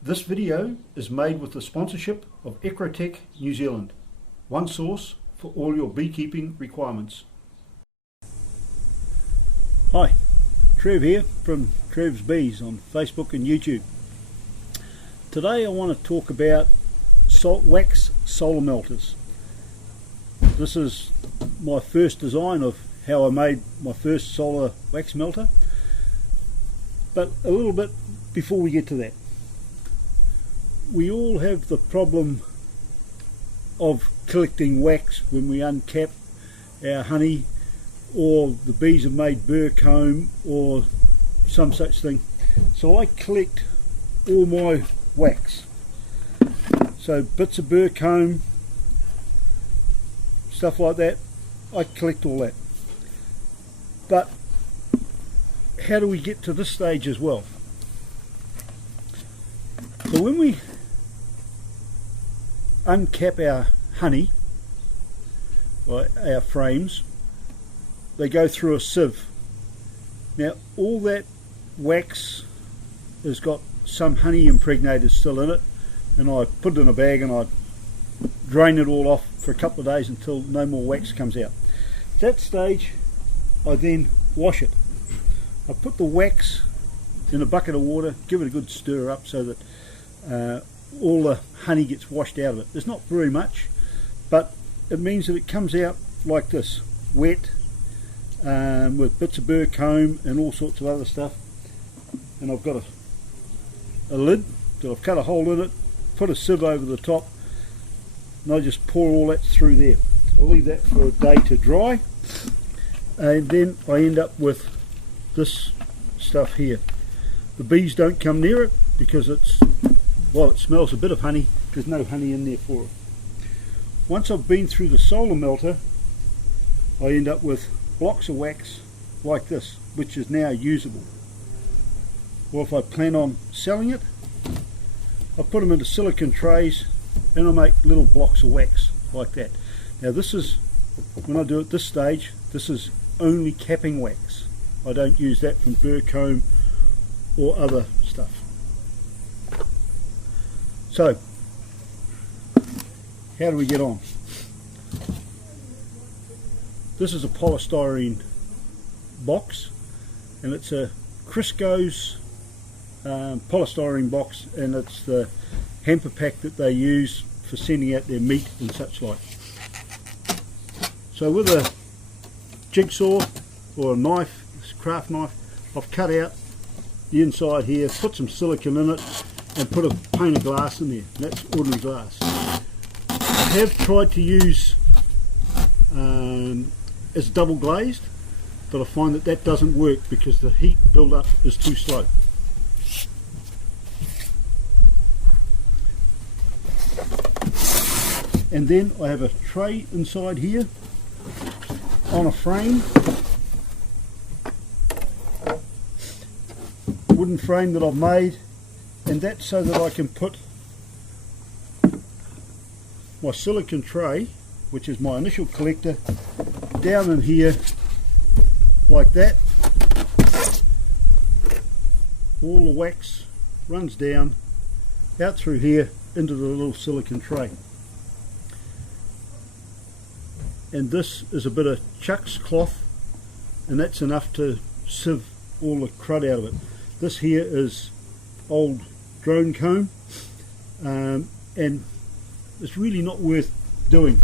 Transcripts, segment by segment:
This video is made with the sponsorship of Ecrotech New Zealand, one source for all your beekeeping requirements. Hi, Trev here from Trevs Bees on Facebook and YouTube. Today I want to talk about wax solar melters. This is my first design of how I made my first solar wax melter, but a little bit before we get to that. We all have the problem of collecting wax when we uncap our honey, or the bees have made burr comb or some such thing. So I collect all my wax. So bits of burr comb, stuff like that, I collect all that. But how do we get to this stage as well? So when we uncap our honey, or our frames, they go through a sieve. Now all that wax has got some honey impregnated still in it, and I put it in a bag and I drain it all off for a couple of days until no more wax comes out. At that stage I then wash it. I put the wax in a bucket of water, give it a good stir up so that all the honey gets washed out of it. There's not very much, but it means that it comes out like this, wet, with bits of burr comb and all sorts of other stuff. And I've got a lid that I've cut a hole in it, put a sieve over the top, and I just pour all that through there. I'll leave that for a day to dry, and then I end up with this stuff here. The bees don't come near it because while it smells a bit of honey, there's no honey in there for it. Once I've been through the solar melter, I end up with blocks of wax like this, which is now usable. Or if I plan on selling it, I put them into silicone trays and I make little blocks of wax like that. Now this is, when I do it this stage, this is only capping wax. I don't use that from burr comb or other stuff. So, how do we get on? This is a polystyrene box, and it's a Crisco's polystyrene box, and it's the hamper pack that they use for sending out their meat and such like. So with a jigsaw or a knife, this craft knife, I've cut out the inside here, put some silicone in it, and put a pane of glass in there. That's ordinary glass. I have tried to use it's double glazed, but I find that that doesn't work because the heat build up is too slow. And then I have a tray inside here on a frame, wooden frame that I've made, and that's so that I can put my silicone tray, which is my initial collector, down in here like that. All the wax runs down out through here into the little silicone tray, and this is a bit of Chuck's cloth, and that's enough to sieve all the crud out of it. This here is old drone comb, and it's really not worth doing.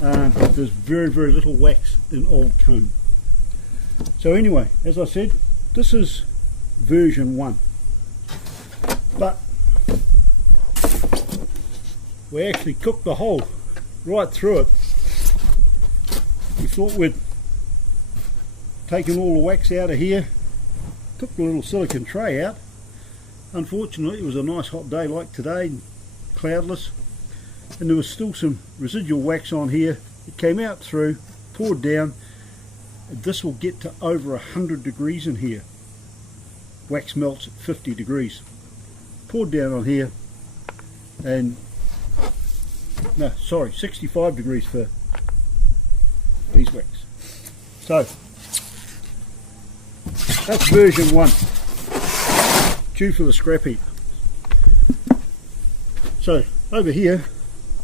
There's very little wax in old comb. So anyway, as I said, this is version 1, but we actually cooked the hole right through it. We thought we'd taken all the wax out of here, took the little silicone tray out. Unfortunately it was a nice hot day like today, cloudless, and there was still some residual wax on here. It came out through, poured down, and this will get to over 100 degrees in here. Wax melts at 50 degrees. Poured down on here, and no, sorry, 65 degrees for beeswax. So that's version 1, due for the scrap heap. So over here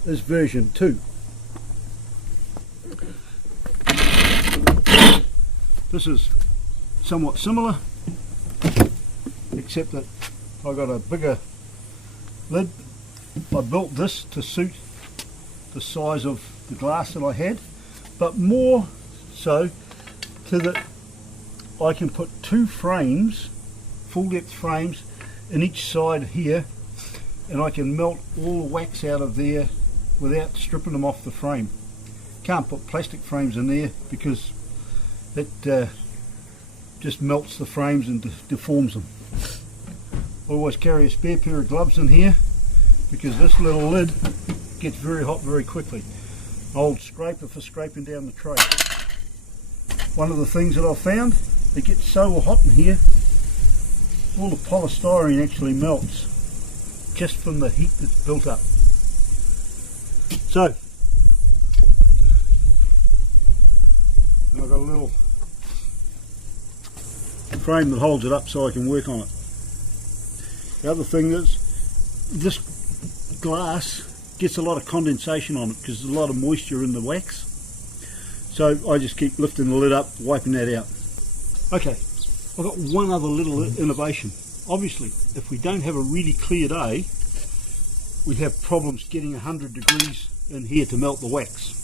is version 2. This is somewhat similar, except that I got a bigger lid. I built this to suit the size of the glass that I had, but more so to that I can put 2 frames, full depth frames, in each side here, and I can melt all the wax out of there without stripping them off the frame. Can't put plastic frames in there because it just melts the frames and deforms them. I always carry a spare pair of gloves in here because this little lid gets very hot very quickly. Old scraper for scraping down the tray. One of the things that I've found, it gets so hot in here, all the polystyrene actually melts just from the heat that's built up. So, and I've got a little frame that holds it up so I can work on it. The other thing is, this glass gets a lot of condensation on it because there's a lot of moisture in the wax. So I just keep lifting the lid up, wiping that out. Okay, I've got one other little innovation. Obviously, if we don't have a really clear day, we have problems getting 100 degrees in here to melt the wax.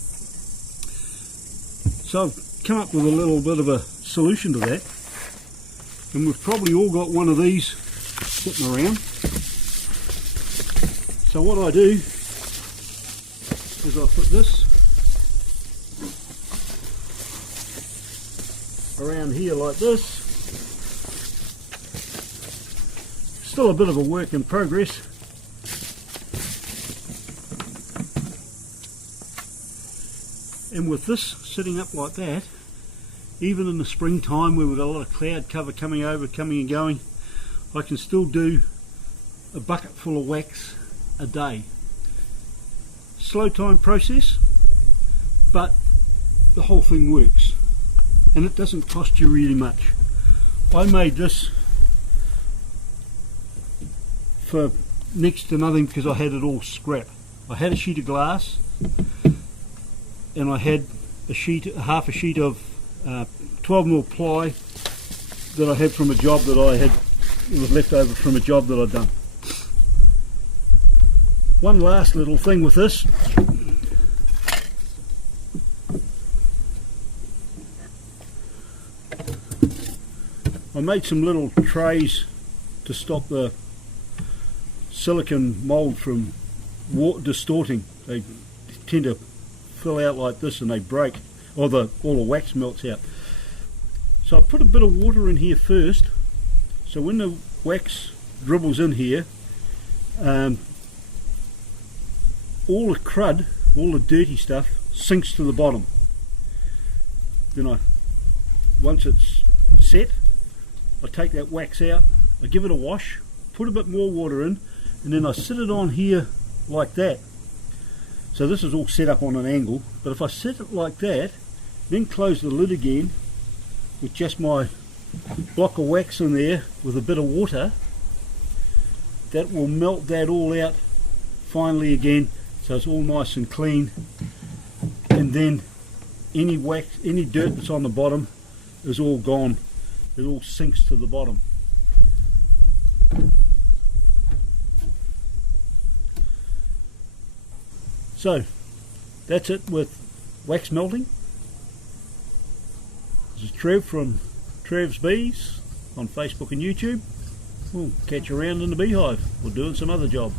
So I've come up with a little bit of a solution to that. And we've probably all got one of these sitting around. So what I do is I put this around here like this. Still a bit of a work in progress. And with this sitting up like that, even in the springtime where we've got a lot of cloud cover coming and going, I can still do a bucket full of wax a day. Slow time process, but the whole thing works and it doesn't cost you really much. I made this for next to nothing because I had it all scrap. I had a sheet of glass and I had half a sheet of 12mm ply that I had from a job that I had, it was left over from a job that I'd done. One last little thing with this. I made some little trays to stop the silicon mould from distorting. They tend to fill out like this and they break, or all the wax melts out. So I put a bit of water in here first, so when the wax dribbles in here, all the crud, all the dirty stuff sinks to the bottom. Then once it's set, I take that wax out, I give it a wash, put a bit more water in, and then I sit it on here like that. So this is all set up on an angle, but if I set it like that, then close the lid again with just my block of wax in there with a bit of water, that will melt that all out finally again, so it's all nice and clean, and then any wax, any dirt that's on the bottom is all gone. It all sinks to the bottom. So that's it with wax melting. This is Trev from Trevs Bees on Facebook and YouTube. We'll catch you around in the beehive. We're doing some other job.